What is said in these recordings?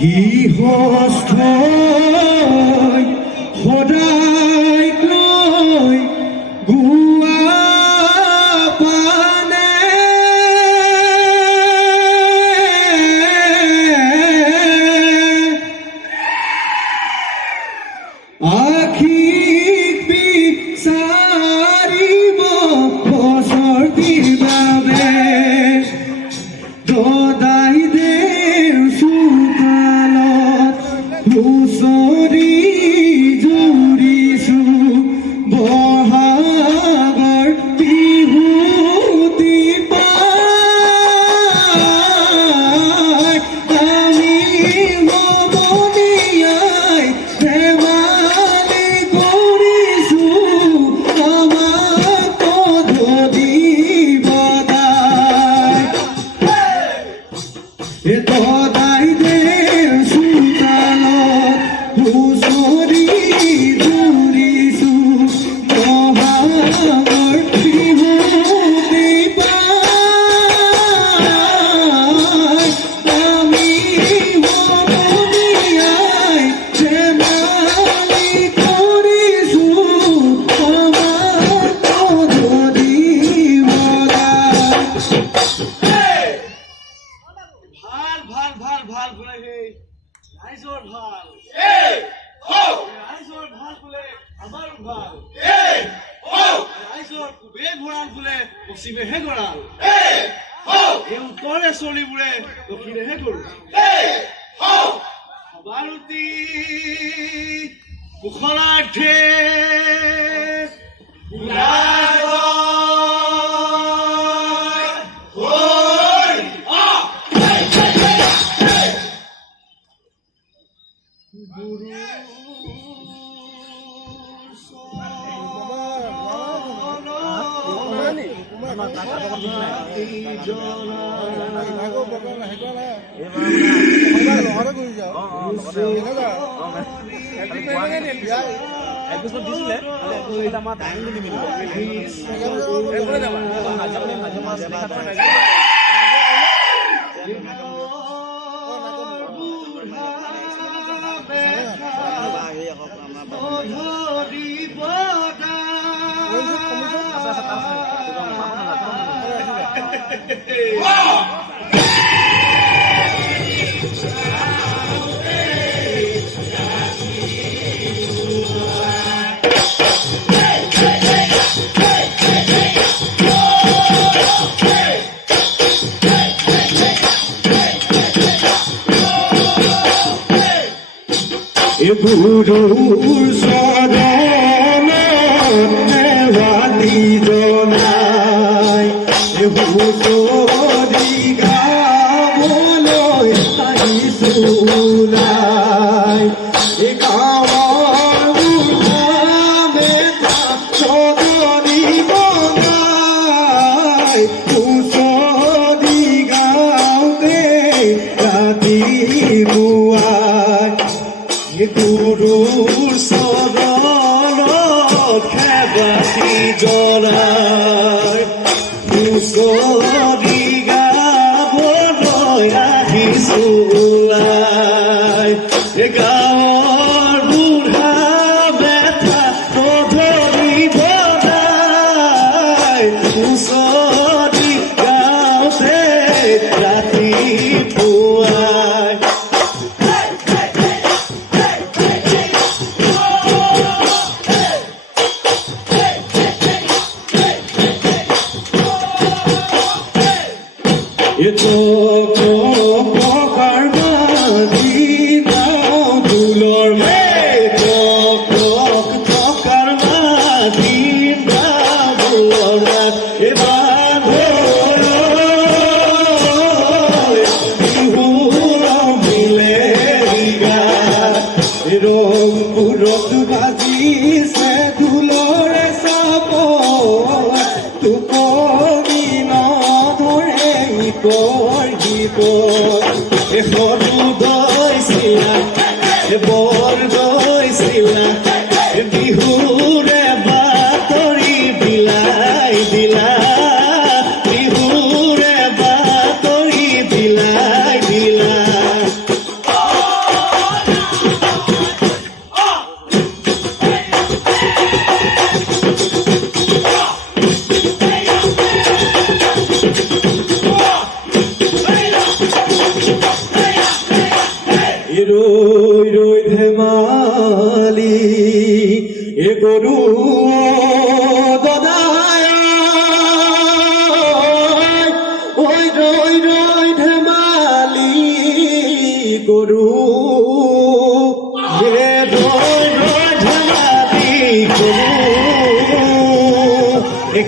গৃহস্থ সদায় কৈ গুৱা পানে আখিক বিচাৰিব বছৰটিৰ বাবে দদাই দেৰ চোতালত হুঁচৰি জুৰিছো বহাগৰ বিহুতি পাই আমি সমনীয়াই ধেমালি কৰিছো আমাক পদ্ধতি বদাই দদাই দেৰ চোতালত হুঁচৰি জুৰিছো বহাগৰ বিহুতি পাই আমি সমনীয়াই ধেমালি কৰিছো আমাক পদ্ধতি বদাই ভাল বোলে সেই ৰাইজৰ ভাল ৰাইজৰ ভাল বোলে আমাৰো ভাল ৰাইজৰ পূবে গঁৰাল বোলে পশ্চিমেহে গঁৰাল এই উত্তৰে চলিবোৰে দক্ষিণেহে গৰু সবাৰুতি কুশলাৰ্থে গুৰুৰ চৰণত নেৱাতি জনাই হুঁচৰি গাবলৈ আহিছো ওলাই গাঁৱৰ বুঢ়া চদনি বনাই হুঁচৰি গাওঁতে ৰাতিপুৱাই গুৰুৰ চৰণত খেবাতি জনাই হুঁচৰি গাবলৈ আহিছো ওলাই গাঁৱৰ বুঢ়া বেথা নধৰি বনাই হুঁচৰি গাওঁতে ৰাতিপুৱাই পকাৰ মাদি নাও ফুলৰ থকাৰ মাদি নাৱৰ এবাৰ বিহু ৰমিলে ৰংপুৰত বাজিছে ঢোলৰে চাপ টোপনি লোকৰ গীতত সৰু গৈছিলা বৰ গৈছিলা বিহুৰে বাতৰি বিলাই দিলা বিহুৰে বাতৰি বিলাই দিলা ৰৈ ৰৈ ধেমালি এ গৰু গদাই ঐ ৰৈ ৰৈ ধেমালি গৰু হে ৰৈ ৰৈ ধেমালি গৰু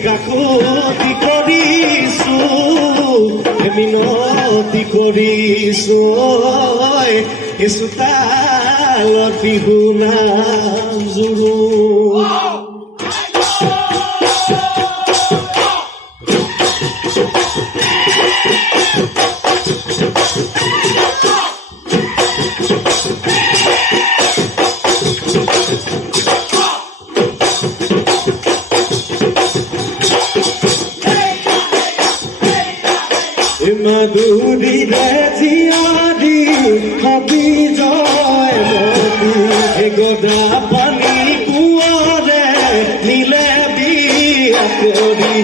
কাকতি কৰিছো মিনতি কৰিছো চোতালত বিহু নাম জুৰু মাধুৰীৰে জীয়াৰী হবি জয় মতি গদা পানী কোঁৱৰে নিলে বিয়া কৰি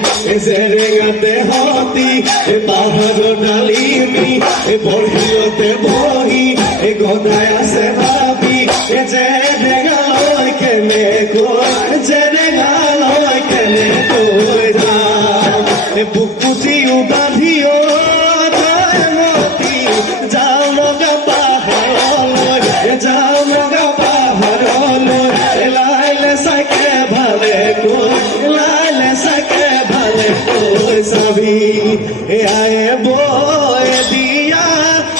জেৰেঙাতে হতি পাহাৰ ডালিমি বৰশীলতে বহি গদাই আছে ভাবি জেৰেঙালৈ কেনেকৈ জেৰেঙালৈ কেনেকৈ যাম বুকুটিও বান্ধিও চাবি আয়ে বৈ দিয়া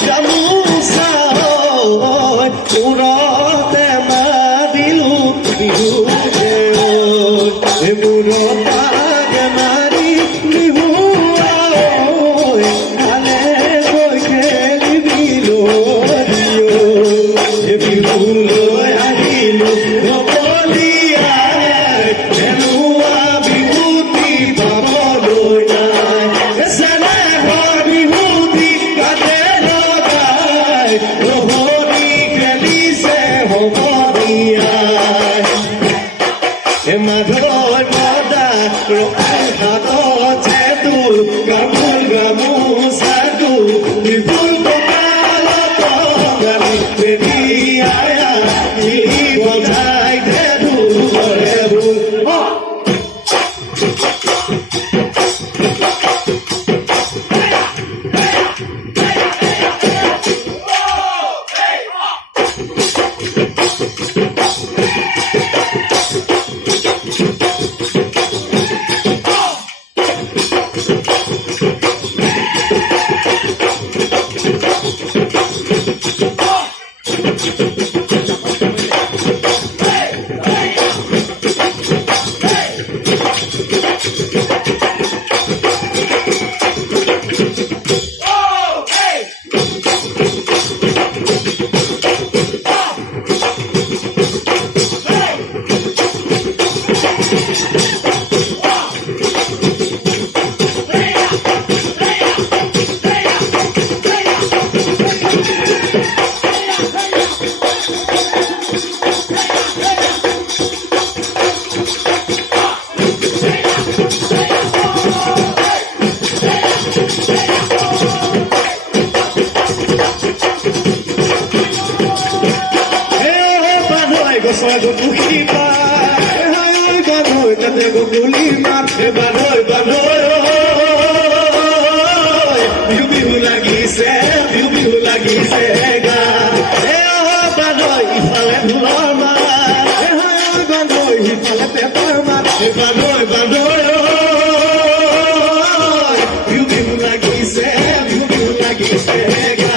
গামোচা মূৰতে মাৰিলো বিহু মূৰত মাৰি বিহু কালে গৈ খেলিবি বিহুলৈ আহিলো মাধৰ মদা হাতত চেতু কামোৰ গামোচাটো বিপুল কঁকালত বজাই দে ঢোলৰে ঢোল Guguli mat, banoi banoi, bihu lagi se ga. Banoi ifale dhulor mat, banoi ifale pepper mat, banoi banoi, bihu lagi se ga.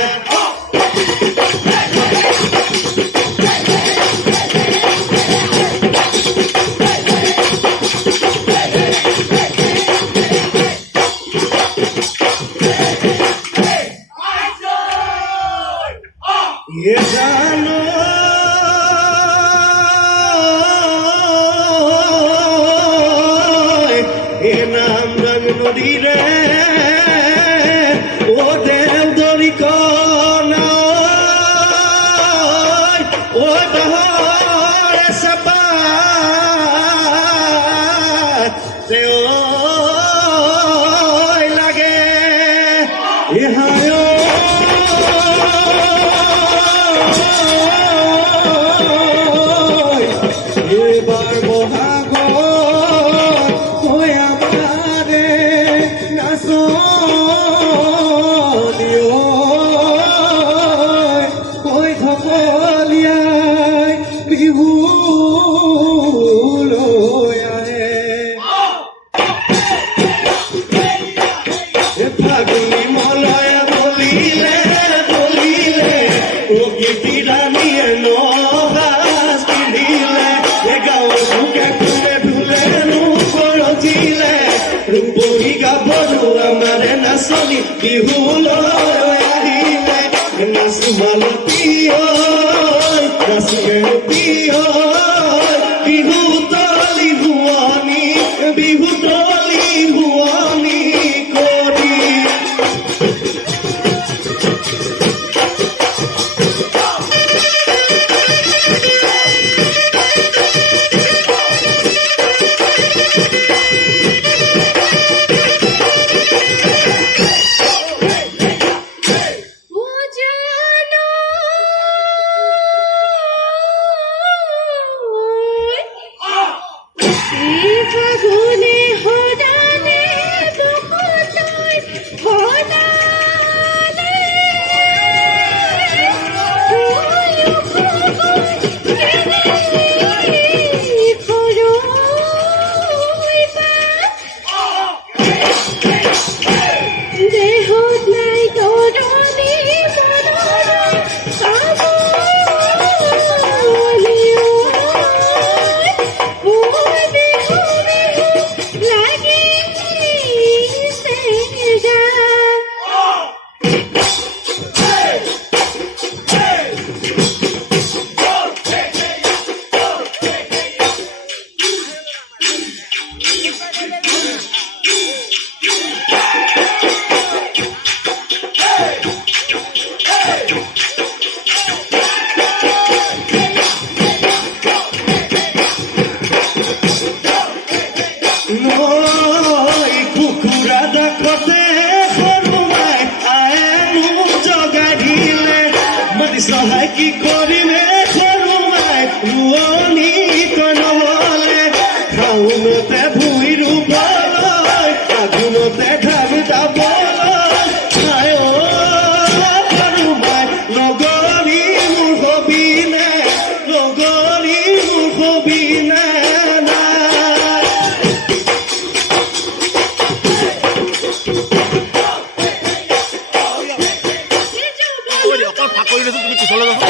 এবার বহাগত হৈ আমাৰে নাচনি হৈ ঢপলিয়াই বিহুলৈ আহে ফাগুনি মলয় বলিলে বলিলে অগিতি ৰাণীয়ে নহাজ পিন্ধিলে গাঁৱৰ চুকে কোনে ধুলে ৰজিলে ৰূপহী গাভৰু আমাৰে নাচনি বিহুলৈ আহিলে নাচো মালতী নাচো গেৰতী বিহু তলি ভুৱনী বিহু তলি ভুৱনী কৰি সহায় কি কৰিমে সৰুমাই ৰোৱনী কণলে শাওনতে ভুই ৰুবলৈ আঘোণতে ধান দাবলৈ সৰুমাই লগৰী মোৰ হবিনে লগৰী মোৰ হবিনে তুমি পিছলৈ যাবা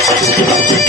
Hey!